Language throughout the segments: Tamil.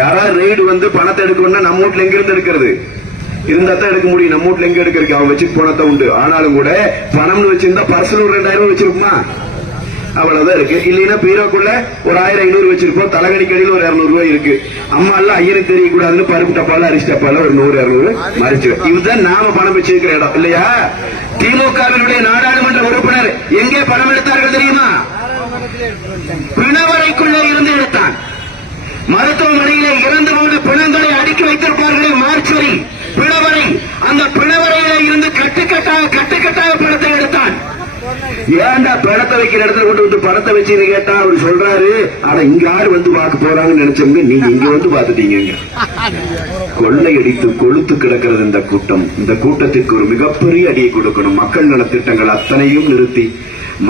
யாராவது ரெய்டு வந்து பணத்தை எடுக்கணும்னா நம்ம வீட்டுல எங்க இருந்து எடுக்கிறது? இருந்தா தான் எடுக்க முடியும். நம்ம வீட்டுல எங்க எடுக்கிறதுக்கு? அவன் வச்சுட்டு போனதான் உண்டு. ஆனாலும் கூட பணம்னு வச்சிருந்தா பர்சனல் ஒரு 2000 வச்சிருக்குமா? அவ்வளவுதான் இருக்கு. இல்லைன்னா பீரோக்குள்ள ஒரு 1500 வச்சிருப்போம். தலகணிக்கடியில் ஒரு 200 ரூபாய் இருக்கு. அம்மா எல்லாம் ஐயனுக்கு தெரியக்கூடாதுன்னு பருப்பு டப்பால அரிசி டப்பால ஒரு 100-200 மறைச்சு. இதுதான் நாம பணம் வச்சிருக்கிற இடம் இல்லையா? திமுகவினுடைய நாடாளுமன்ற உறுப்பினர் எங்கே பணம் எடுத்தார்கள் தெரியுமா? பிணவரைக்குள்ளே இருந்து எடுத்தான். மருத்துவமனையிலே இறந்து போன பிணங்களை அடுக்கி வைத்திருப்பார்களே மார்ச்சுவரி பிணவரை, அந்த பிணவரையில இருந்து கட்டுக்கட்டாக பணத்தை எடுத்தான். ஏன்டா பணத்தை வைக்கிற இடத்துல கொண்டு வந்து பணத்தை வச்சு கேட்டா அவர் சொல்றாரு, ஆனா இங்க யாரு வந்து பார்க்க போறாங்கன்னு நினைச்சோம்னு நீங்க இங்க வந்து பாத்துட்டீங்க. கொள்ளையடித்து கொளுத்து கிடக்கிறது இந்த கூட்டம். இந்த கூட்டத்திற்கு ஒரு மிகப்பெரிய அடியை கொடுக்கணும். மக்கள் நலத்திட்டங்கள் அத்தனையும் நிறுத்தி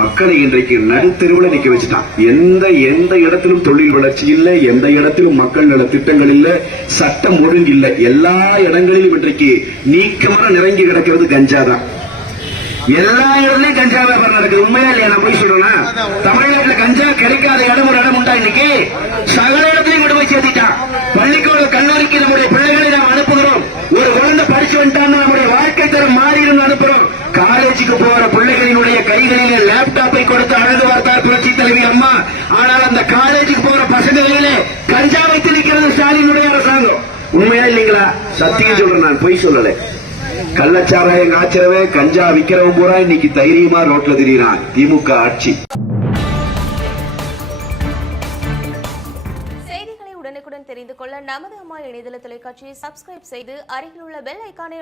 மக்களை இன்றைக்கு நடுத்தெருவில் நிக்க வச்சுட்டான். எந்த இடத்திலும் தொழில் வளர்ச்சி இல்லை, எந்த இடத்திலும் மக்கள் நல திட்டங்கள் இல்ல, சட்டம் ஒழுங்கு இல்லை. எல்லா இடங்களிலும் இன்றைக்கு நீக்கமர நிறைஞ்சி கிடக்கிறது கஞ்சா தான். எல்லா இடத்துலயும் கஞ்சா வியாபாரம் நடக்குது. உண்மையா இல்லையா? நான் போய் சொல்றேன். தமிழ்நாட்டில் கஞ்சா கிடைக்காத இடம் ஒரு இடம் உண்டா? இன்னைக்கு சகல இடத்துலயும் கொண்டு போய் சேர்த்திட்டான். பள்ளிக்கூட கல்லூரிக்கு நம்முடைய பிள்ளைகளை நாம் அனுப்புகிறோம். ஒரு குழந்தை படிச்சு வந்துட்டான்னு நம்முடைய வாழ்க்கை தரம் மாறிடும் அனுப்புறோம். காலேஜுக்கு போற பிள்ளைகளினுடைய கைகளிலே லேப்டாப்பை கொடுத்து அழகு பார்த்தார் புரட்சி தலைவி அம்மா. ஆனால் அந்த காலேஜுக்கு போற பசங்களிலே கஞ்சா வைத்து நிற்கிறது ஸ்டாலினுடைய அரசாங்கம். உண்மையா இல்லைங்களா? சத்தியம் சொல்றேன், நான் பொய் சொல்லல. கள்ளச்சாராயம் காய்ச்சறவே கஞ்சா விக்கிறவன் பூரா இன்னைக்கு தைரியமா ரோட்ல திரியிறான். திமுக ஆட்சி. செய்திகளை உடனுக்குடன் தெரிந்து கொள்ள நமது அம்மா இணையதள தொலைக்காட்சியை சப்ஸ்கிரைப் செய்து அருகில் உள்ள பெல் ஐகானை